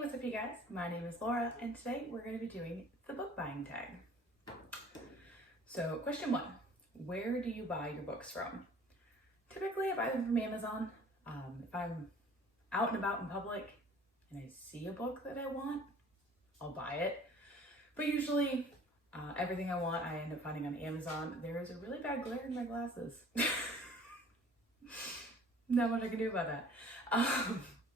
what's up you guys? My name is Laura and today we're going to be doing the book buying tag. So question 1, where do you buy your books from? Typically I buy them from Amazon. If I'm out and about in public and I see a book that I want, I'll buy it. But usually everything I want I end up finding on Amazon. There is a really bad glare in my glasses. Not much I can do about that.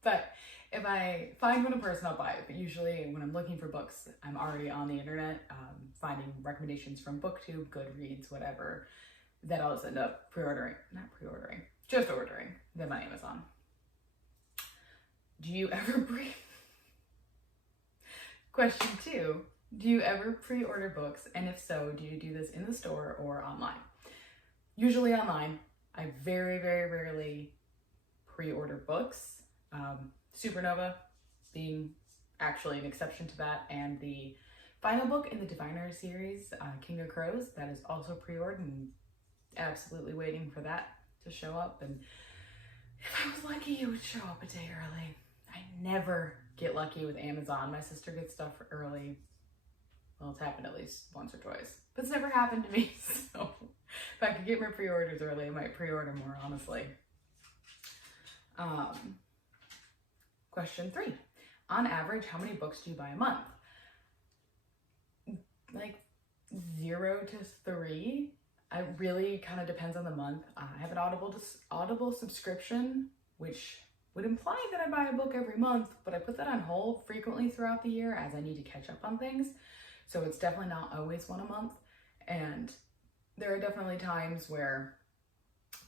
But if I find one in person, I'll buy it. But usually when I'm looking for books, I'm already on the internet, finding recommendations from BookTube, Goodreads, whatever, that I'll just end up just ordering them on Amazon. Do you ever Question 2, do you ever pre-order books? And if so, do you do this in the store or online? Usually online. I very, very rarely pre-order books. Supernova being actually an exception to that, and the final book in the Diviner series, King of Crows, that is also pre-ordered and absolutely waiting for that to show up. And if I was lucky, it would show up a day early. I never get lucky with Amazon. My sister gets stuff early. Well, it's happened at least once or twice, but it's never happened to me. So if I could get my pre-orders early, I might pre-order more, honestly. Question 3, on average, how many books do you buy a month? Like 0 to 3. It really kind of depends on the month. I have an Audible subscription, which would imply that I buy a book every month, but I put that on hold frequently throughout the year as I need to catch up on things. So it's definitely not always one a month. And there are definitely times where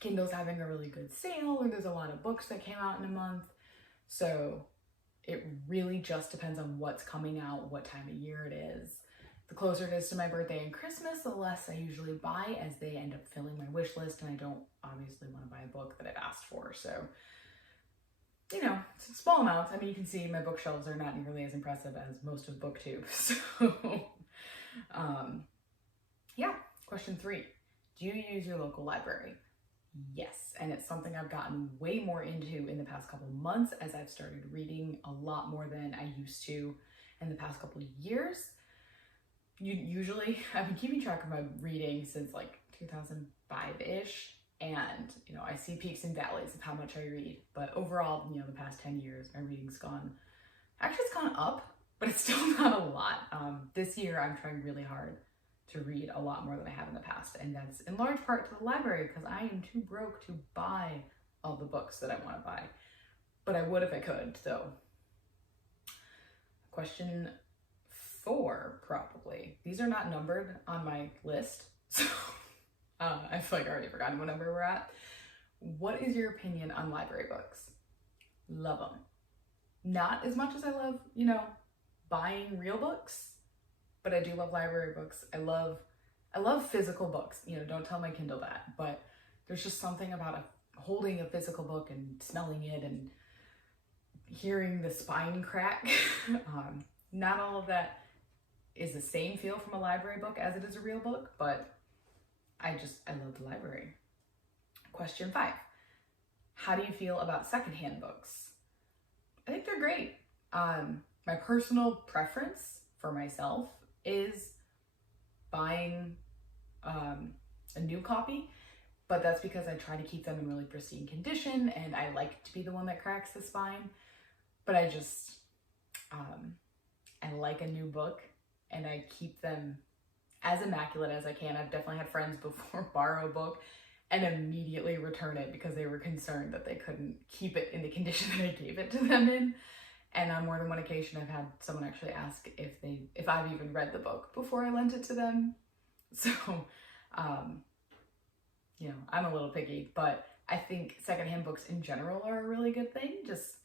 Kindle's having a really good sale or there's a lot of books that came out in a month. So it really just depends on what's coming out, what time of year it is. The closer it is to my birthday and Christmas, the less I usually buy, as they end up filling my wish list and I don't obviously want to buy a book that I've asked for. So, you know, it's small amounts. I mean, you can see my bookshelves are not nearly as impressive as most of BookTube. So, yeah. Question 3, do you use your local library? Yes, and it's something I've gotten way more into in the past couple months as I've started reading a lot more than I used to in the past couple of years. Usually, I've been keeping track of my reading since like 2005-ish, and you know, I see peaks and valleys of how much I read, but overall, you know, the past 10 years, my reading's gone up, but it's still not a lot. This year, I'm trying really hard to read a lot more than I have in the past, and that's in large part to the library because I am too broke to buy all the books that I want to buy, but I would if I could. So question 4, probably. These are not numbered on my list, so I feel like I already forgotten what number we're at. What is your opinion on library books? Love them. Not as much as I love, you know, buying real books, but I do love library books. I love physical books. You know, don't tell my Kindle that, but there's just something about holding a physical book and smelling it and hearing the spine crack. Not all of that is the same feel from a library book as it is a real book, but I love the library. Question 5, how do you feel about secondhand books? I think they're great. My personal preference for myself is buying a new copy, but that's because I try to keep them in really pristine condition and I like to be the one that cracks the spine. But I just, I like a new book and I keep them as immaculate as I can. I've definitely had friends before borrow a book and immediately return it because they were concerned that they couldn't keep it in the condition that I gave it to them in. And on more than one occasion, I've had someone actually ask if I've even read the book before I lent it to them. So, you know, I'm a little picky, but I think secondhand books in general are a really good thing. Just,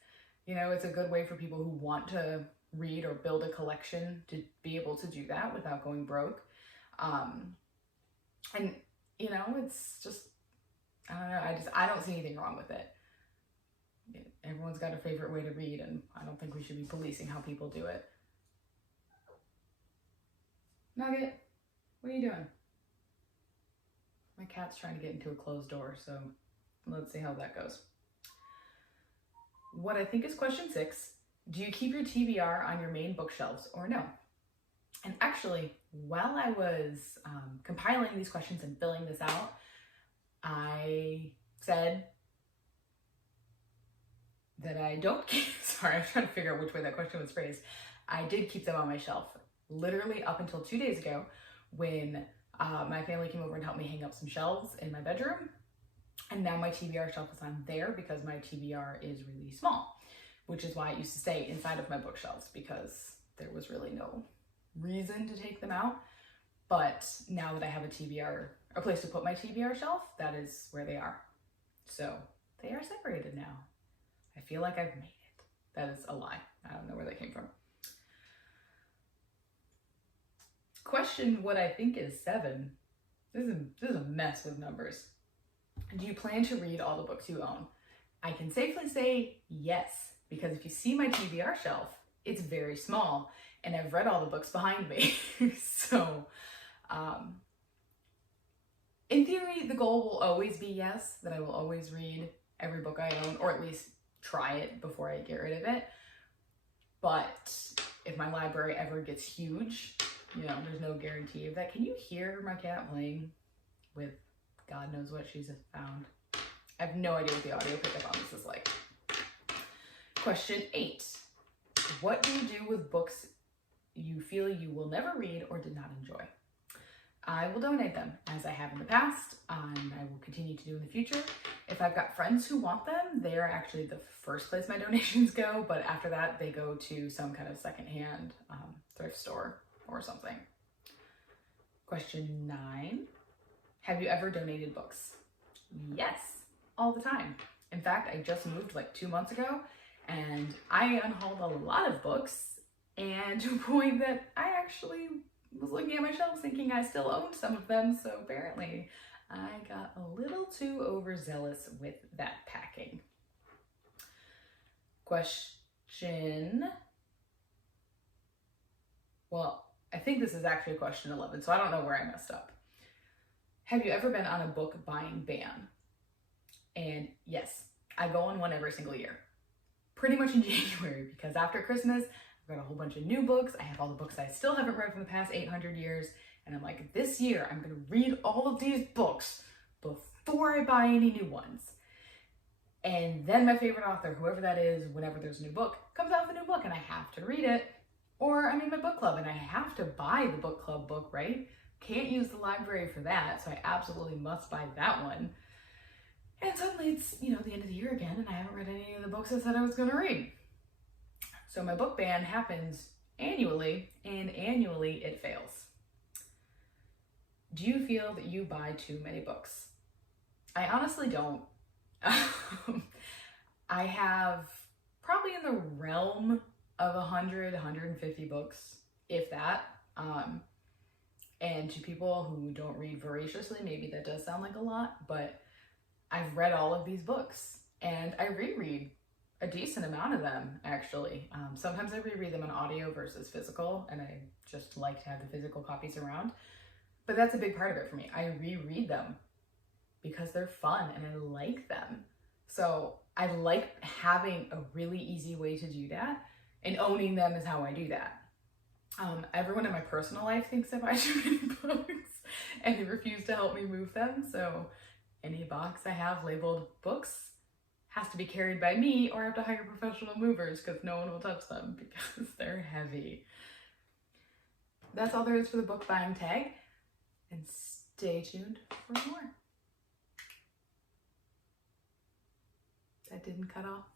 you know, it's a good way for people who want to read or build a collection to be able to do that without going broke. And, you know, it's just, I don't know, I don't see anything wrong with it. Everyone's got a favorite way to read, and I don't think we should be policing how people do it. Nugget, what are you doing? My cat's trying to get into a closed door, so let's see how that goes. What I think is question 6, Do you keep your TBR on your main bookshelves or no? And actually, while I was compiling these questions and filling this out, I said that I don't keep, sorry, I'm trying to figure out which way that question was phrased. I did keep them on my shelf, literally up until 2 days ago when my family came over and helped me hang up some shelves in my bedroom. And now my TBR shelf is on there because my TBR is really small, which is why it used to stay inside of my bookshelves because there was really no reason to take them out. But now that I have a TBR, a place to put my TBR shelf, that is where they are. So they are separated now. I feel like I've made it. That is a lie. I don't know where that came from. Question what I think is 7. This is a mess with numbers. Do you plan to read all the books you own? I can safely say yes, because if you see my TBR shelf, it's very small and I've read all the books behind me. So in theory, the goal will always be yes, that I will always read every book I own, or at least try it before I get rid of it. But if my library ever gets huge, you know, there's no guarantee of that. Can you hear my cat playing with God knows what she's found? I have no idea what the audio pickup on this is like. Question 8. What do you do with books you feel you will never read or did not enjoy? I will donate them, as I have in the past, and I will continue to do in the future. If I've got friends who want them, they are actually the first place my donations go, but after that, they go to some kind of secondhand thrift store or something. Question 9. Have you ever donated books? Yes, all the time. In fact, I just moved like 2 months ago, and I unhauled a lot of books, and to a point that I actually was looking at my shelves thinking I still owned some of them, so apparently I got a little too overzealous with that packing. Question, well, I think this is actually question 11, so I don't know where I messed up. Have you ever been on a book buying ban? And yes, I go on one every single year. Pretty much in January, because after Christmas, I've got a whole bunch of new books. I have all the books I still haven't read from the past 800 years. And I'm like, this year, I'm going to read all of these books before I buy any new ones. And then my favorite author, whoever that is, whenever there's a new book, comes out with a new book and I have to read it. Or I'm in my book club and I have to buy the book club book, right? Can't use the library for that, so I absolutely must buy that one. And suddenly it's, you know, the end of the year again and I haven't read any of the books I said I was going to read. So my book ban happens annually, and annually it fails. Do you feel that you buy too many books? I honestly don't. I have probably in the realm of 100, 150 books, if that. And to people who don't read voraciously, maybe that does sound like a lot, but I've read all of these books and I reread a decent amount of them, actually. Sometimes I reread them on audio versus physical, and I just like to have the physical copies around. But that's a big part of it for me. I reread them because they're fun and I like them. So I like having a really easy way to do that, and owning them is how I do that. Everyone in my personal life thinks I buy too many books and they refuse to help me move them. So any box I have labeled books has to be carried by me, or I have to hire professional movers because no one will touch them because they're heavy. That's all there is for the book buying tag, and stay tuned for more. That didn't cut off.